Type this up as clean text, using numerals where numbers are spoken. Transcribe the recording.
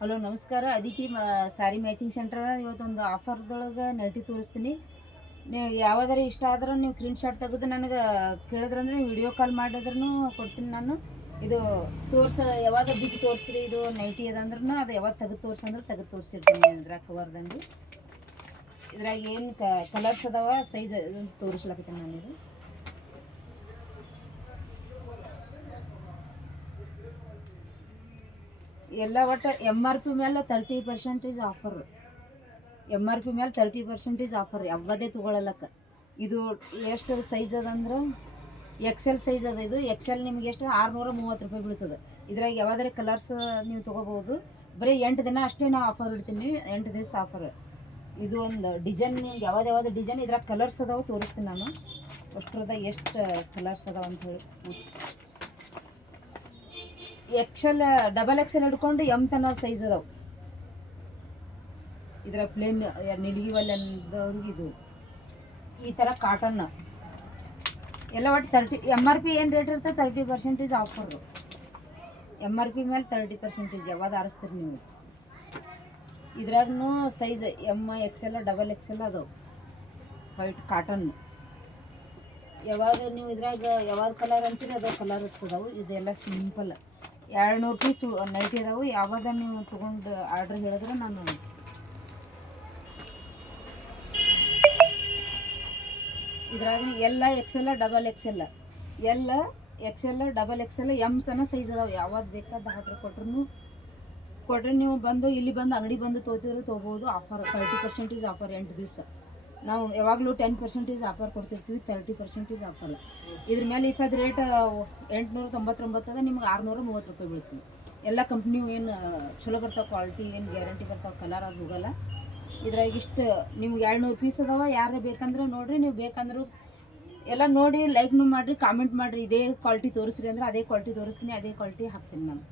Hello ನಮಸ್ಕಾರ. Aditi sari matching centre ಇವತ್ತೊಂದು ಆಫರ್ದೊಳಗೆ nighty ತೋರಿಸ್ತೀನಿ. ನೀವು ಯಾವುದಾರು ಇಷ್ಟ ಆದ್ರೆ ನೀವು ಸ್ಕ್ರೀನ್ ಶಾಟ್ ತೆಗೆದು ನನಗೆ ಕೇಳಿದ್ರಂದ್ರೆ ವಿಡಿಯೋ ಕಾಲ್ ಮಾಡಿದ್ರೂ ಕೊಡ್ತೀನಿ ನಾನು. ಇದು ಯಾವಾಗ ಬಿಚ್ಚಿ ತೋರಿಸ್ರಿ ಇದು ನೈಟಿ ಅದಂದ್ರೂ ಅದು ಯಾವಾಗ ತೆಗೆದು ತೋರಿಸಂದ್ರೆ ತೆಗೆದು ತೋರಿಸಿರ್ತೀನಿ. ಇದ್ರಾಗ ಕವರ್ದಂದು ಇದ್ರಾಗ ಏನು ಕಲರ್ಸ್ ಅದಾವ ಸೈಜ್ ತೋರಿಸ್ಲಕತ್ತೀನಿ ನಾನು. ಇದು ಎಲ್ಲ ಒಟ್ಟು MRP ಮೇಲೆ 30% ಆಫರ್. MRP ಮೇಲೆ 30% ಆಫರ್. ಯಾವುದೇ ತೊಗೊಳಲಕ್ಕ. ಇದು ಎಷ್ಟು ಸೈಜ್ ಅದಂದ್ರೆ XL ಸೈಜ್ ಅದ. ಇದು XL ನಿಮ್ಗೆ ಎಷ್ಟು 630 ರೂಪಾಯಿ ಬೀಳ್ತದೆ. ಇದ್ರಾಗ ಯಾವುದಾದ್ರೆ ಕಲರ್ಸ್ ನೀವು ತೊಗೋಬೋದು. ಬರೀ 8 ದಿನ ಅಷ್ಟೇ ನಾವು ಆಫರ್ ಇಡ್ತೀನಿ. 8 ದಿವಸ ಆಫರ್. ಇದು ಒಂದು ಡಿಸೈನ್ ನಿಮ್ಗೆ ಯಾವ್ದು ಡಿಸೈನ್ ಇದ್ರಾಗ ಕಲರ್ಸ್ ಅದಾವೆ ತೋರಿಸ್ತೀನಿ ನಾನು. ಅಷ್ಟರದಾಗ ಎಷ್ಟು ಕಲರ್ಸ್ ಅದಾವೆ ಅಂತ ಹೇಳಿ. XL ಡಬಲ್ XL ಹಿಡ್ಕೊಂಡು M ತನ ಸೈಜ್ ಅದಾವೆ. ಇದರ ಪ್ಲೇನ್ ನಿಲ್ಗಿ ಒಲ್ಲದವ್ರಿಗೆ ಇದು ಈ ಥರ ಕಾಟನ್ ಎಲ್ಲ ಒಟ್ಟು 30 MRP ಏನು ರೇಟ್ ಇರ್ತದೆ 30% ಆಫರು. MRP ಮೇಲೆ 30% ಯಾವ್ದು ಆರಿಸ್ತೀರಿ ನೀವು. ಇದ್ರಾಗೂ size M XL double XL ಅದಾವೆ. ವೈಟ್ ಕಾಟನ್ ಯಾವಾಗ ನೀವು ಇದ್ರಾಗ ಯಾವ್ದು ಕಲರ್ ಅಂತೀರಿ ಅದು ಕಲರ್ ಅದಾವೆ. ಇದೆಲ್ಲ ಸಿಂಪಲ್ 200 ಪೀಸ್ ನೈಟಿ ಅದಾವೆ. ಯಾವಾಗ ನೀವು ತೊಗೊಂಡು ಆರ್ಡ್ರ್ ಹೇಳಿದ್ರೆ ನಾನು ಇದ್ರಾಗ ಎಲ್ಲ XL ಡಬಲ್ XL ಎಲ್ಲ XL ಡಬಲ್ XL M ತನ ಸೈಜ್ ಅದಾವೆ. ಯಾವ್ದು ಬೇಕಾದ ಆರ್ಡ್ರ್ ಕೊಟ್ರೆ ನೀವು ಬಂದು ಇಲ್ಲಿ ಬಂದು ಅಂಗಡಿ ಬಂದು ತೊಗೋಬೋದು. Offer 30% offer. 8 ದಿವಸ ನಾವು ಯಾವಾಗಲೂ 10% ಆಫರ್ ಕೊಡ್ತಿರ್ತೀವಿ. 30% ಆಫರ್. ಇದ್ರ ಮೇಲೆ ಈ ಸದ ರೇಟ್ 899 ಅದ. ನಿಮ್ಗೆ 630 ರೂಪಾಯಿ ಬೀಳ್ತೀವಿ. ಎಲ್ಲ ಕಂಪ್ನಿವು ಏನು ಚಲೋ ಬರ್ತಾವೆ. ಕ್ವಾಲಿಟಿ ಏನು ಗ್ಯಾರಂಟಿ ಬರ್ತಾವೆ. ಕಲರ್ ಅದು ಹೋಗಲ್ಲ. ಇದ್ರಾಗ ಇಷ್ಟು ನಿಮ್ಗೆ 200 ಪೀಸ್ ಅದಾವ. ಯಾರೇ ಬೇಕಂದ್ರೆ ನೋಡಿರಿ. ನೀವು ಬೇಕಂದ್ರೆ ಎಲ್ಲ ನೋಡಿ ಲೈಕ್ನು ಮಾಡಿರಿ, ಕಾಮೆಂಟ್ ಮಾಡಿರಿ. ಇದೇ ಕ್ವಾಲಿಟಿ ತೋರಿಸ್ರಿ ಅಂದ್ರೆ ಅದೇ ಕ್ವಾಲಿಟಿ ತೋರಿಸ್ತೀನಿ. ಅದೇ ಕ್ವಾಲಿಟಿ ಹಾಕ್ತೀನಿ ನಾನು.